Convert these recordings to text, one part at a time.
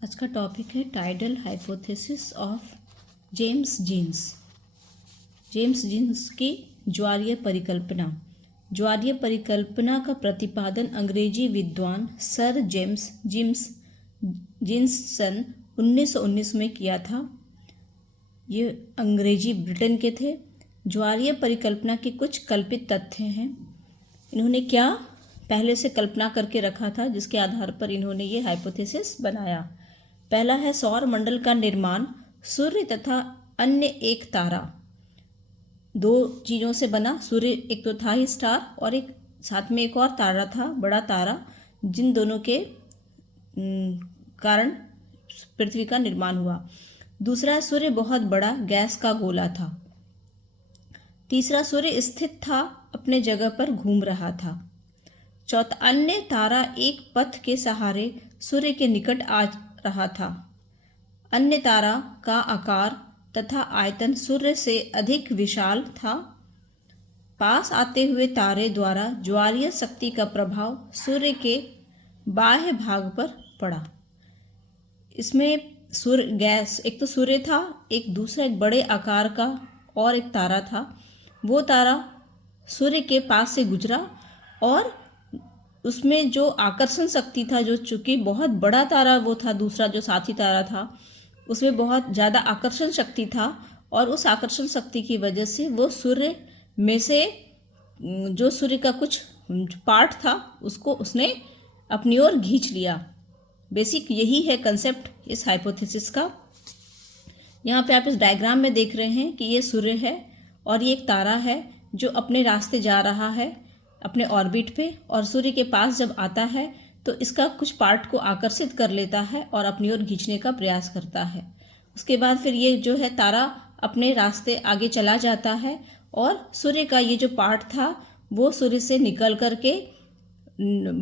आज का टॉपिक है tidal hypothesis of James Jeans. James Jeans की ज्वारीय परिकल्पना। ज्वारीय परिकल्पना का प्रतिपादन अंग्रेजी विद्वान सर जेम्स जीन्स सन 1919 में किया था। ये अंग्रेजी ब्रिटेन के थे। ज्वारीय परिकल्पना के कुछ कल्पित तथ्य हैं। इन्होंने क्या पहले से कल्पना करके रखा था जिसके आधार पर इन्होंने ये हाइपोथेसिस बनाया। पहला है सौर मंडल का निर्माण सूर्य तथा अन्य एक तारा, दो चीज़ों से बना। सूर्य एक तो था ही स्टार और एक साथ में एक और तारा था, बड़ा तारा, जिन दोनों के कारण पृथ्वी का निर्माण हुआ। दूसरा, सूर्य बहुत बड़ा गैस का गोला था। तीसरा, सूर्य स्थिर था, अपने जगह पर घूम रहा था। चौथा, अन्य तारा एक पथ के सहारे सूर्य के निकट आ रहा था। अन्य तारा का आकार तथा आयतन सूर्य से अधिक विशाल था। पास आते हुए तारे द्वारा ज्वारीय शक्ति का प्रभाव सूर्य के बाह्य भाग पर पड़ा। इसमें सूर्य गैस, एक तो सूर्य था, एक दूसरा एक बड़े आकार का और एक तारा था। वो तारा सूर्य के पास से गुजरा और उसमें जो आकर्षण शक्ति था, जो चूंकि बहुत बड़ा तारा वो था, दूसरा जो साथी तारा था उसमें बहुत ज़्यादा आकर्षण शक्ति था और उस आकर्षण शक्ति की वजह से वो सूर्य में से जो सूर्य का कुछ पार्ट था उसको उसने अपनी ओर खींच लिया। बेसिक यही है कंसेप्ट इस हाइपोथेसिस का। यहाँ पे आप इस डायग्राम में देख रहे हैं कि ये सूर्य है और ये एक तारा है जो अपने रास्ते जा रहा है अपने ऑर्बिट पे, और सूर्य के पास जब आता है तो इसका कुछ पार्ट को आकर्षित कर लेता है और अपनी ओर खींचने का प्रयास करता है। उसके बाद फिर ये जो है तारा अपने रास्ते आगे चला जाता है और सूर्य का ये जो पार्ट था वो सूर्य से निकल करके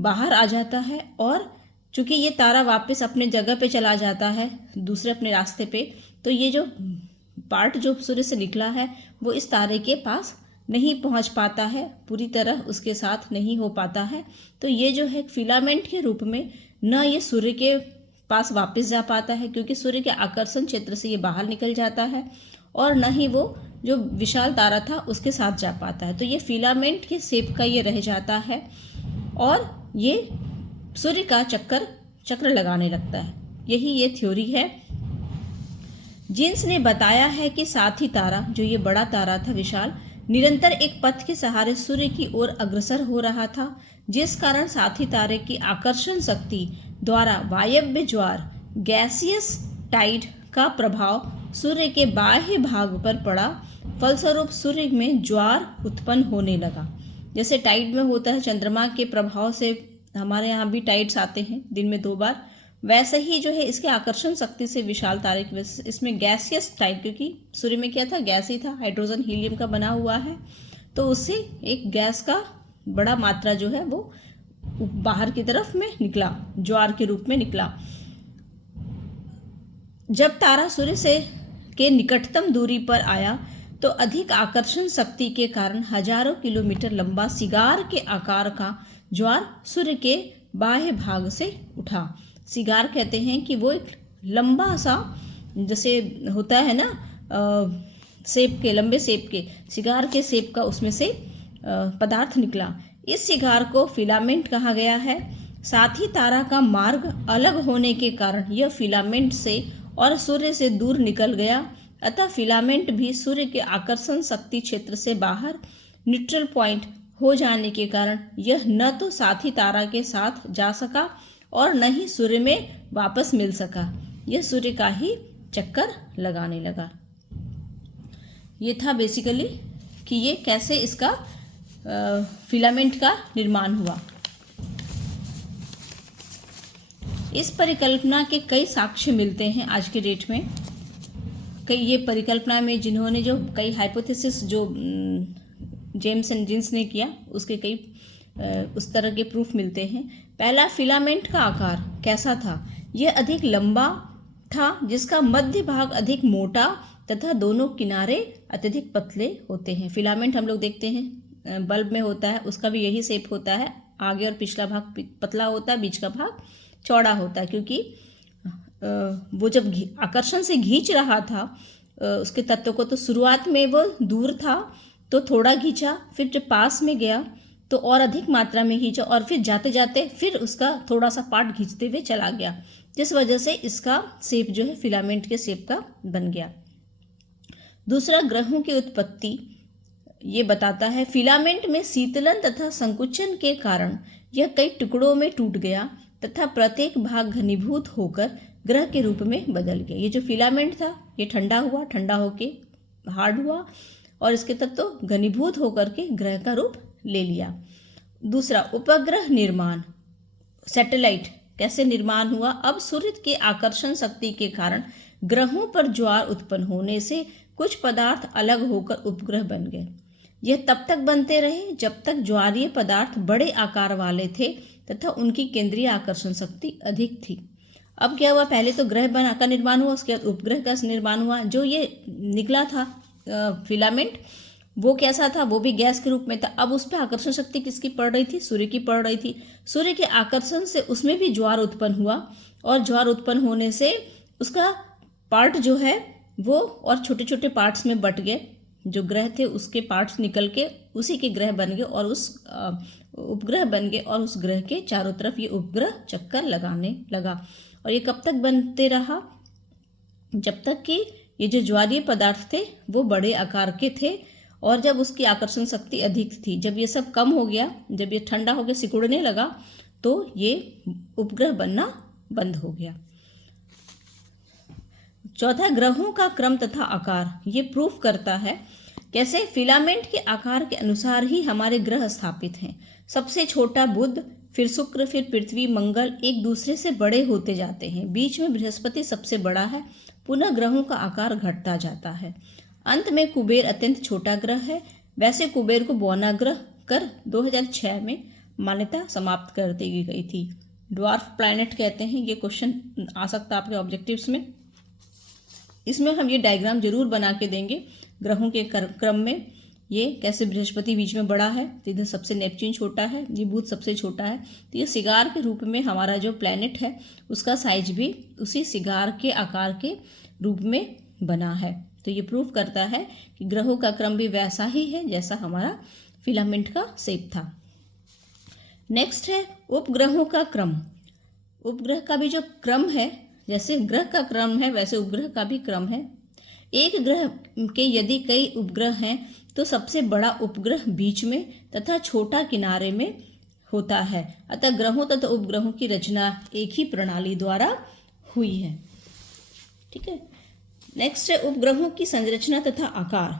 बाहर आ जाता है। और चूंकि ये तारा वापस अपने जगह पे चला जाता है दूसरे अपने रास्ते पे, तो ये जो पार्ट जो सूर्य से निकला है वो इस तारे के पास नहीं पहुंच पाता है, पूरी तरह उसके साथ नहीं हो पाता है। तो ये जो है फिलामेंट के रूप में न ये सूर्य के पास वापस जा पाता है क्योंकि सूर्य के आकर्षण क्षेत्र से ये बाहर निकल जाता है, और न ही वो जो विशाल तारा था उसके साथ जा पाता है। तो ये फिलामेंट के शेप का ये रह जाता है और ये सूर्य का चक्र लगाने लगता है। यही ये थ्योरी है। जीन्स ने बताया है कि साथी तारा, जो ये बड़ा तारा था विशाल, निरंतर एक पथ के सहारे सूर्य की ओर अग्रसर हो रहा था, जिस कारण साथी तारे की आकर्षण शक्ति द्वारा वायव्य ज्वार गैसियस टाइड का प्रभाव सूर्य के बाह्य भाग पर पड़ा। फलस्वरूप सूर्य में ज्वार उत्पन्न होने लगा। जैसे टाइड में होता है, चंद्रमा के प्रभाव से हमारे यहाँ भी टाइड्स आते हैं दिन में 2 बार, वैसे ही जो है इसके आकर्षण शक्ति से विशाल तारे की वजह से इसमें गैसियस टाइप, क्योंकि सूर्य में क्या था, गैस ही था, हाइड्रोजन हीलियम का बना हुआ है, तो उससे एक गैस का बड़ा मात्रा जो है वो बाहर की तरफ में निकला, ज्वार के रूप में निकला। जब तारा सूर्य से के निकटतम दूरी पर आया तो अधिक आकर्षण शक्ति के कारण हजारों किलोमीटर लंबा सिगार के आकार का ज्वार सूर्य के बाह्य भाग से उठा। सिगार कहते हैं कि वो एक लंबा सा, जैसे होता है ना सेब के, लंबे सेब के, सिगार के सेब का उसमें से पदार्थ निकला। इस सिगार को फिलामेंट कहा गया है। साथ ही तारा का मार्ग अलग होने के कारण यह फिलामेंट से और सूर्य से दूर निकल गया, अतः फिलामेंट भी सूर्य के आकर्षण शक्ति क्षेत्र से बाहर न्यूट्रल पॉइंट हो जाने के कारण यह न तो साथी तारा के साथ जा सका और न ही सूर्य में वापस मिल सका। यह सूर्य का ही चक्कर लगाने लगा। ये था बेसिकली कि ये कैसे इसका फिलामेंट का निर्माण हुआ। इस परिकल्पना के कई साक्ष्य मिलते हैं आज के डेट में। कई ये परिकल्पना में जिन्होंने जो कई हाइपोथेसिस जो जेम्स एंड जीन्स ने किया उसके कई उस तरह के प्रूफ मिलते हैं। पहला, फिलामेंट का आकार कैसा था? यह अधिक लंबा था जिसका मध्य भाग अधिक मोटा तथा दोनों किनारे अत्यधिक पतले होते हैं। फिलामेंट हम लोग देखते हैं बल्ब में होता है, उसका भी यही शेप होता है, आगे और पिछला भाग पतला होता है, बीच का भाग चौड़ा होता है, क्योंकि वो जब आकर्षण से खींच रहा था उसके तत्व को, तो शुरुआत में वो दूर था तो थोड़ा खींचा, फिर जब पास में गया तो और अधिक मात्रा में खींचा, और फिर जाते जाते फिर उसका थोड़ा सा पार्ट खींचते हुए चला गया, जिस वजह से इसका शेप जो है फिलामेंट के शेप का बन गया। दूसरा, ग्रहों की उत्पत्ति ये बताता है, फिलामेंट में शीतलन तथा संकुचन के कारण यह कई टुकड़ों में टूट गया तथा प्रत्येक भाग घनीभूत होकर ग्रह के रूप में बदल गया। ये जो फिलामेंट था ये ठंडा हुआ, ठंडा होके हार्ड हुआ और इसके तत्व घनीभूत होकर के ग्रह का रूप ले लिया। दूसरा, उपग्रह निर्माण, सैटेलाइट कैसे निर्माण हुआ। अब सूर्य के आकर्षण शक्ति के कारण ग्रहों पर ज्वार उत्पन्न होने से कुछ पदार्थ अलग होकर उपग्रह बन गए। यह तब तक बनते रहे जब तक ज्वारीय पदार्थ बड़े आकार वाले थे तथा उनकी केंद्रीय आकर्षण शक्ति अधिक थी। अब क्या हुआ, पहले तो ग्रह बना का निर्माण हुआ, उसके बाद उपग्रह का निर्माण हुआ। जो ये निकला था फिलामेंट वो कैसा था, वो भी गैस के रूप में था। अब उस पर आकर्षण शक्ति किसकी पड़ रही थी, सूर्य की पड़ रही थी। सूर्य के आकर्षण से उसमें भी ज्वार उत्पन्न हुआ और ज्वार उत्पन्न होने से उसका पार्ट जो है वो और छोटे छोटे पार्ट्स में बट गए। जो ग्रह थे उसके पार्ट्स निकल के उसी के ग्रह बन गए और उस उपग्रह बन गए, और उस ग्रह के चारों तरफ ये उपग्रह चक्कर लगाने लगा। और ये कब तक बनते रहा, जब तक कि ये जो ज्वारीय पदार्थ थे वो बड़े आकार के थे और जब उसकी आकर्षण शक्ति अधिक थी। जब ये सब कम हो गया, जब ये ठंडा हो गया, सिकुड़ने लगा, तो ये उपग्रह बनना बंद हो गया। चौथा, ग्रहों का क्रम तथा आकार ये प्रूफ करता है कैसे, फिलामेंट के आकार के अनुसार ही हमारे ग्रह स्थापित हैं। सबसे छोटा बुध, फिर शुक्र, फिर पृथ्वी, मंगल एक दूसरे से बड़े होते जाते हैं। बीच में बृहस्पति सबसे बड़ा है, पुनः ग्रहों का आकार घटता जाता है। अंत में कुबेर अत्यंत छोटा ग्रह है। वैसे कुबेर को बौना ग्रह कर 2006 में मान्यता समाप्त कर दी गई थी। ड्वार्फ प्लैनेट कहते हैं। ये क्वेश्चन आ सकता है आपके ऑब्जेक्टिव्स में। इसमें हम ये डायग्राम जरूर बना के देंगे ग्रहों के क्रम में। ये कैसे बृहस्पति बीच में बड़ा है, तो इधर सबसे नेपच्यून छोटा है, ये बुध सबसे छोटा है। तो ये सिगार के रूप में हमारा जो प्लैनेट है उसका साइज भी उसी सिगार के आकार के रूप में बना है। तो ये प्रूफ करता है कि ग्रहों का क्रम भी वैसा ही है जैसा हमारा फिलामेंट का शेप था। नेक्स्ट है उपग्रहों का क्रम। उपग्रह का भी जो क्रम है, जैसे ग्रह का क्रम है वैसे उपग्रह का भी क्रम है। एक ग्रह के यदि कई उपग्रह हैं तो सबसे बड़ा उपग्रह बीच में तथा छोटा किनारे में होता है। अतः ग्रहों तथा उपग्रहों की रचना एक ही प्रणाली द्वारा हुई है। ठीक है। नेक्स्ट है उपग्रहों की संरचना तथा आकार।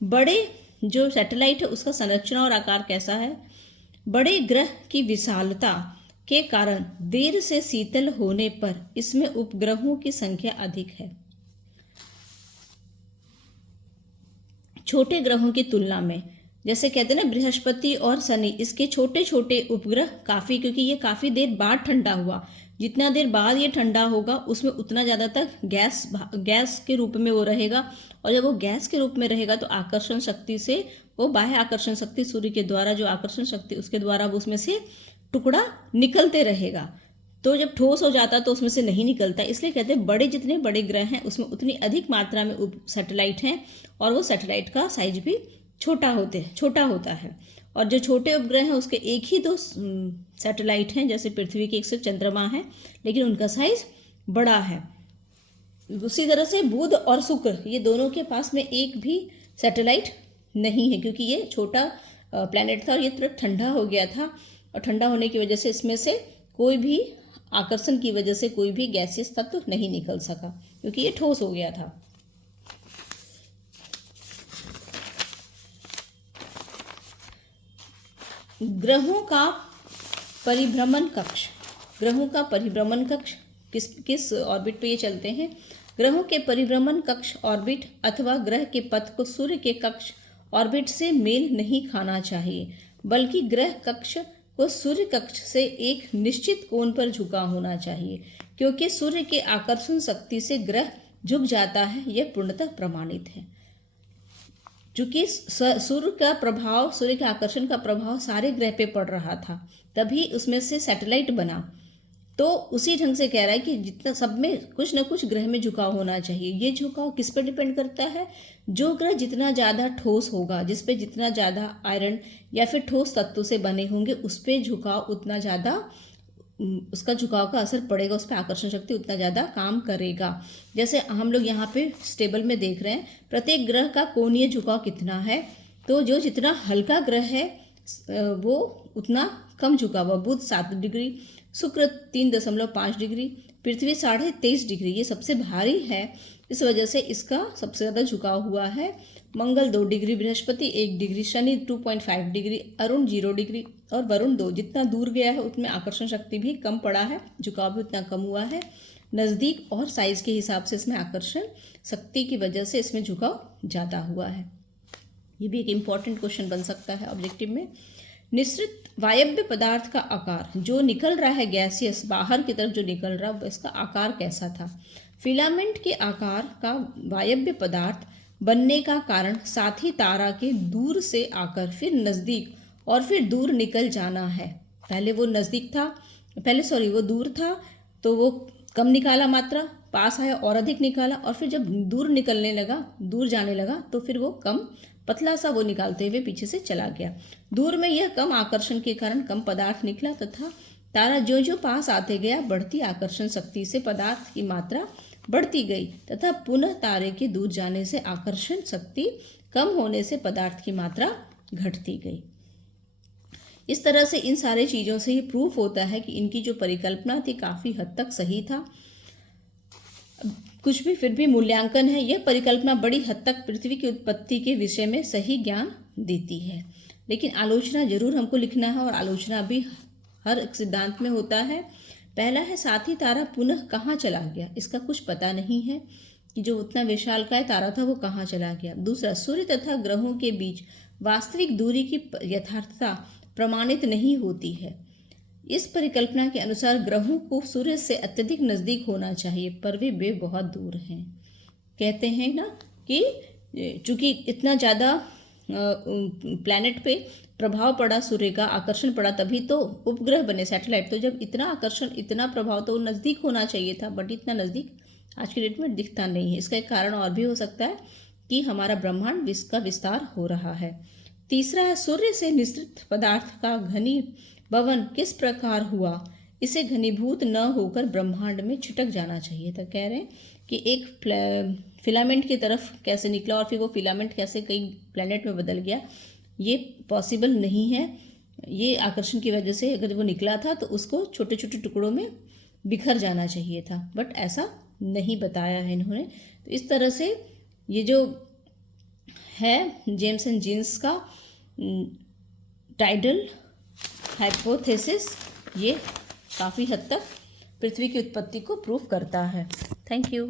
बड़े जो सैटेलाइट है उसका संरचना और आकार कैसा है। बड़े ग्रह की विशालता के कारण देर से शीतल होने पर इसमें उपग्रहों की संख्या अधिक है छोटे ग्रहों की तुलना में। जैसे कहते हैं ना बृहस्पति और शनि, इसके छोटे छोटे उपग्रह काफ़ी, क्योंकि ये काफ़ी देर बाद ठंडा हुआ। जितना देर बाद ये ठंडा होगा उसमें उतना ज़्यादा तक गैस के रूप में वो रहेगा, और जब वो गैस के रूप में रहेगा तो आकर्षण शक्ति से वो बाह्य आकर्षण शक्ति सूर्य के द्वारा जो आकर्षण शक्ति उसके द्वारा वो उसमें से टुकड़ा निकलते रहेगा। तो जब ठोस हो जाता तो उसमें से नहीं निकलता। इसलिए कहते हैं बड़े जितने बड़े ग्रह हैं उसमें उतनी अधिक मात्रा में सैटेलाइट हैं, और वो सैटेलाइट का साइज भी छोटा होता है। और जो छोटे उपग्रह हैं उसके एक ही दो सैटेलाइट हैं, जैसे पृथ्वी के एक सिर्फ चंद्रमा है, लेकिन उनका साइज बड़ा है। उसी तरह से बुध और शुक्र ये दोनों के पास में एक भी सैटेलाइट नहीं है, क्योंकि ये छोटा प्लैनेट था और ये तुरंत ठंडा हो गया था, और ठंडा होने की वजह से इसमें से कोई भी आकर्षण की वजह से कोई भी गैसियस तत्व नहीं निकल सका, क्योंकि ये ठोस हो गया था। ग्रहों का परिभ्रमण कक्ष। ग्रहों का परिभ्रमण कक्ष किस ऑर्बिट पे ये चलते हैं। ग्रहों के परिभ्रमण कक्ष ऑर्बिट अथवा ग्रह के पथ को सूर्य के कक्ष ऑर्बिट से मेल नहीं खाना चाहिए, बल्कि ग्रह कक्ष को सूर्य कक्ष से एक निश्चित कोण पर झुका होना चाहिए। क्योंकि सूर्य के आकर्षण शक्ति से ग्रह झुक जाता है, यह पूर्णतः प्रमाणित है। चूंकि सूर्य का प्रभाव, सूर्य के आकर्षण का प्रभाव सारे ग्रह पे पड़ रहा था, तभी उसमें से सैटेलाइट बना। तो उसी ढंग से कह रहा है कि जितना सब में कुछ ना कुछ ग्रह में झुकाव होना चाहिए। ये झुकाव किस पर डिपेंड करता है? जो ग्रह जितना ज़्यादा ठोस होगा, जिस पे जितना ज़्यादा आयरन या फिर ठोस तत्व से बने होंगे, उस पर झुकाव उतना ज़्यादा, उसका झुकाव का असर पड़ेगा, उस पर आकर्षण शक्ति उतना ज़्यादा काम करेगा। जैसे हम लोग यहाँ पे स्टेबल में देख रहे हैं प्रत्येक ग्रह का कोणीय झुकाव कितना है। तो जो जितना हल्का ग्रह है वो उतना कम झुका हुआ। बुध 7 डिग्री, शुक्र 3.5 डिग्री, पृथ्वी 23.5 डिग्री, ये सबसे भारी है, इस वजह से इसका सबसे ज़्यादा झुकाव हुआ है। मंगल 2 degree, Brihaspati 1 degree, Shani 2.5 degree, Arun 0 degree और वरुण 2। जितना दूर गया है उतने आकर्षण शक्ति भी कम पड़ा है, झुकाव भी उतना कम हुआ है। नज़दीक और साइज के हिसाब से इसमें आकर्षण शक्ति की वजह से इसमें झुकाव ज़्यादा हुआ है। ये भी एक इम्पॉर्टेंट क्वेश्चन बन सकता है ऑब्जेक्टिव में। निश्चित वायव्य पदार्थ का आकार, जो निकल रहा है गैसियस बाहर की तरफ जो निकल रहा है, इसका आकार कैसा था? फिलामेंट के आकार का वायव्य पदार्थ बनने का कारण साथी तारा के दूर से आकर फिर नज़दीक और फिर दूर निकल जाना है। पहले वो नज़दीक था, वो दूर था तो वो कम निकाला मात्रा, पास आया और अधिक निकाला, और फिर जब दूर निकलने लगा, दूर जाने लगा, तो फिर वो कम पतला सा वो निकालते हुए पीछे से चला गया। दूर में यह कम आकर्षण के कारण कम पदार्थ निकला तथा तारा जो जो पास आते गया बढ़ती आकर्षण शक्ति से पदार्थ की मात्रा बढ़ती गई तथा पुनः तारे के दूर जाने से आकर्षण शक्ति कम होने से पदार्थ की मात्रा घटती गई। इस तरह से इन सारे चीज़ों से ये प्रूफ होता है कि इनकी जो परिकल्पना थी काफ़ी हद तक सही था। कुछ भी फिर भी मूल्यांकन है, यह परिकल्पना बड़ी हद तक पृथ्वी की उत्पत्ति के विषय में सही ज्ञान देती है, लेकिन आलोचना जरूर हमको लिखना है, और आलोचना भी हर एक सिद्धांत में होता है। पहला है साथी तारा पुनः कहाँ चला गया, इसका कुछ पता नहीं है कि जो उतना विशालकाय तारा था वो कहाँ चला गया। दूसरा, सूर्य तथा ग्रहों के बीच वास्तविक दूरी की यथार्थता प्रमाणित नहीं होती है। इस परिकल्पना के अनुसार ग्रहों को सूर्य से अत्यधिक नज़दीक होना चाहिए, पर वे बहुत दूर हैं। कहते हैं ना कि चूंकि इतना ज़्यादा प्लैनेट पे प्रभाव पड़ा, सूर्य का आकर्षण पड़ा, तभी तो उपग्रह बने, सैटेलाइट। तो जब इतना आकर्षण, इतना प्रभाव, तो नज़दीक होना चाहिए था, बट इतना नज़दीक आज की डेट में दिखता नहीं है। इसका एक कारण और भी हो सकता है कि हमारा ब्रह्मांड का विस्तार हो रहा है। तीसरा है सूर्य से निश्चित पदार्थ का घनीभवन किस प्रकार हुआ, इसे घनीभूत न होकर ब्रह्मांड में छिटक जाना चाहिए था। कह रहे हैं कि एक फिलामेंट की तरफ कैसे निकला और फिर वो फिलामेंट कैसे कई प्लैनेट में बदल गया, ये पॉसिबल नहीं है। ये आकर्षण की वजह से अगर वो निकला था तो उसको छोटे छोटे टुकड़ों में बिखर जाना चाहिए था, बट ऐसा नहीं बताया है इन्होंने। तो इस तरह से ये जो है जेम्स एंड जीन्स का टाइडल हाइपोथेसिस, ये काफ़ी हद तक पृथ्वी की उत्पत्ति को प्रूव करता है। Thank you.